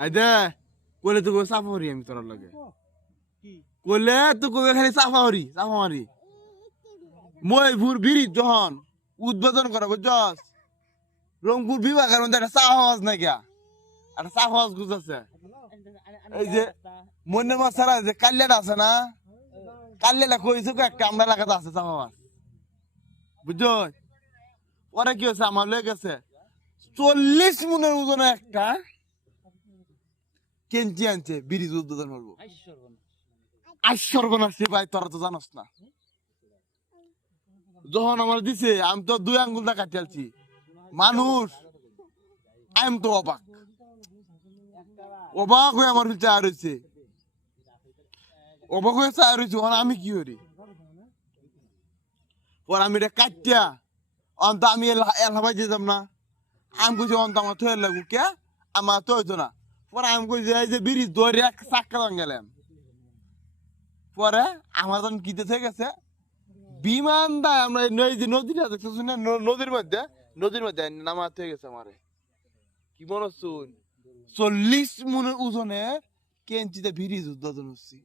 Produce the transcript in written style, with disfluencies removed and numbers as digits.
আইদে কইলে তো কই সাফা হরি আমি তোর লগে কইলে তো কই খালি সাফা মারি ময়পুর বিরিজ যখন উদ্বোধন করা বুঝছস রংপুর বিভাগের মধ্যে একটা চা হাউস নাই গিয়া একটা চা হাউস গুছাচ্ছে এই যে মনের মাছ ছাড়া যে কাল্যাটা আছে না কাল্যাটা কইছে একটা আমরা এলাকাতে আছে চা হাউস বুঝছো পরে কি হয়েছে আমার লয়ে গেছে 40 মনের ওজনে একটা কেঞ্চি আনছে ব্রিজ উদ্বোধন করবো আইসর্বনাশী ভাই তোরা তো জানোস না যখন আমার দিছে আমি তো 2 আঙ্গুল দা কাটিয়ালছি মানুষ আমি তো অবাক হয়ে আমার পিছিয়ে আর হয়েছে অবাক হয়ে চায় রয়েছে আমি কি করি পর আমি এটা কাটিয়া অন্ত আমি এলাহাবাই যেতাম না আমি কইছি অন্ত আমার থয়ে লাগু কে আমার তো হইতো না পরে আমি কইছি এই যে ব্রিজ ধরে চাক্কা গেলাম পরে আমার যখন কিতে থেকে গেছে বিমান দা আমরা নদীটা দেখতেছি না নদীর মধ্যে নামাতে হয়ে গেছে আমারে কি মনে হচ্ছে 40 মনের ওজনের কেঞ্চিতে ব্রিজ উদ্বোধন হচ্ছে